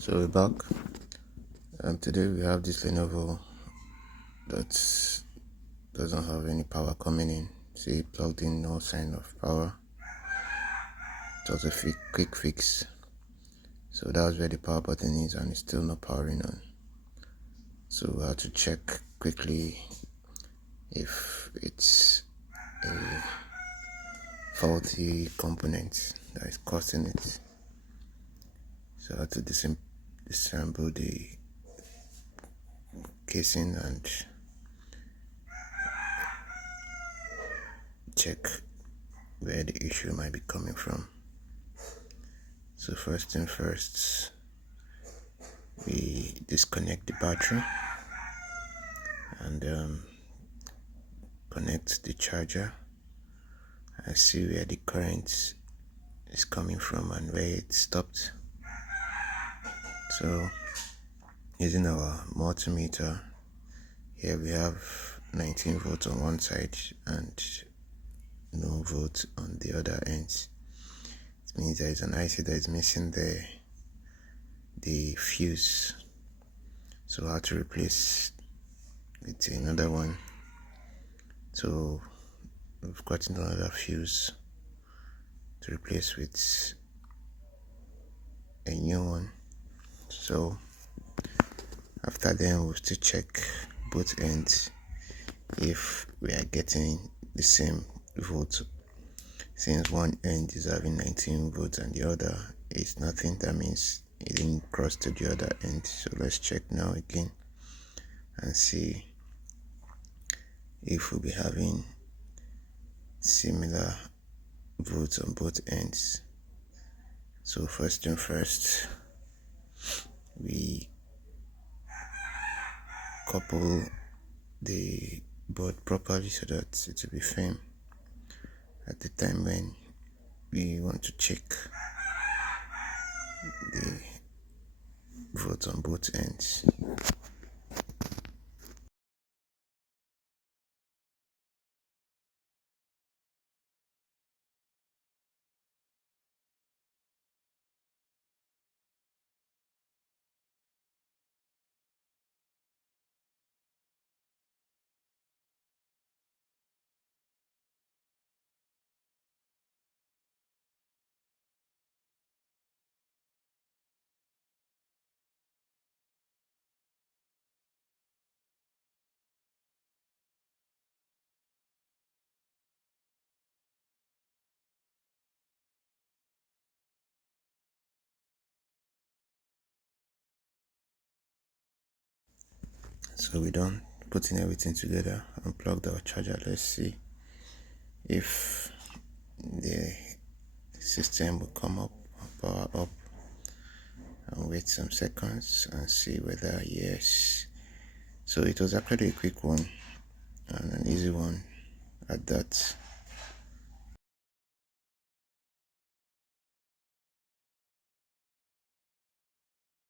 So we're back. Today we have this Lenovo that doesn't have any power coming in. See, plugged in, no sign of power. It was a quick fix. So that's where the power button is, and it's still not powering on. So we have to check quickly if it's a faulty component that is causing it. So I have to disassemble the casing and check where the issue might be coming from. So first thing first, we disconnect the battery and connect the charger and see where the current is coming from and where it stopped. So using our multimeter, here we have 19 volts on one side and no volts on the other end. It means there is an IC that is missing the fuse. So I have to replace with another one. So we've got another fuse to replace with a new one. So after then, we'll still check both ends if we are getting the same volt. Since one end is having 19 volts and the other is nothing, that means it didn't cross to the other end. So let's check now again and see if we'll be having similar volts on both ends. So first thing first, we couple the board properly so that it will be firm at the time when we want to check the volts on both ends. So we done putting everything together, unplugged our charger. Let's see if the system will come up, power up, and wait some seconds and see whether yes. So it was actually a quick one and an easy one at that.